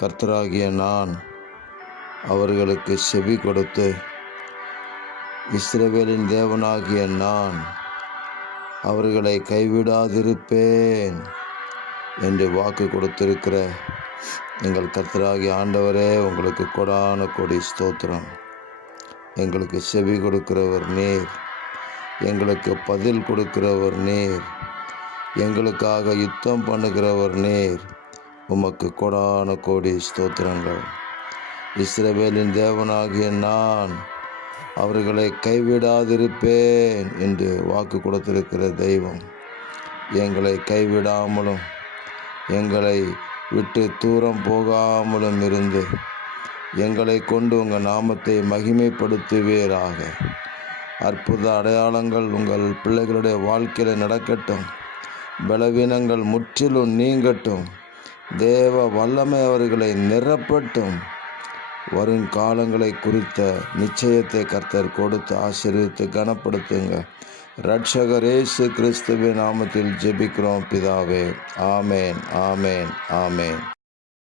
கர்த்தராகிய நான் அவர்களுக்கு செவி கொடுத்து, இஸ்ரவேலின் தேவனாகிய நான் அவர்களை கைவிடாதிருப்பேன் என்று வாக்கு கொடுத்திருக்கிற எங்கள் கர்த்தராகிய ஆண்டவரே, உங்களுக்கு கொடான கொடி ஸ்தோத்திரம். எங்களுக்கு செவி கொடுக்கிறவர் நீர், எங்களுக்கு பதில் கொடுக்கிறவர் நீர், எங்களுக்காக யுத்தம் பண்ணுகிறவர் நீர். உமக்கு கொடான கோடி ஸ்தோத்திரங்கள். இஸ்ரவேலின் தேவனாகிய நான் அவர்களை கைவிடாதிருப்பேன் என்று வாக்கு கொடுத்திருக்கிற தெய்வம், எங்களை கைவிடாமலும் எங்களை விட்டு தூரம் போகாமலும் இருந்து எங்களை கொண்டு உங்கள் நாமத்தை மகிமைப்படுத்துவீராக. அற்புத அடையாளங்கள் உங்கள் பிள்ளைகளுடைய வாழ்க்கையில் நடக்கட்டும். பலவீனங்கள் முற்றிலும் நீங்கட்டும். தேவ வல்லமை அவர்களை நிரப்பட்டும். வருங்காலங்களை குறித்த நிச்சயத்தை கர்த்தர் கொடுத்து ஆசீர்வதித்து கனப்படுத்துங்க. இரட்சகர் இயேசு கிறிஸ்துவின் நாமத்தில் ஜெபிக்கிறோம் பிதாவே. ஆமேன், ஆமேன், ஆமேன்.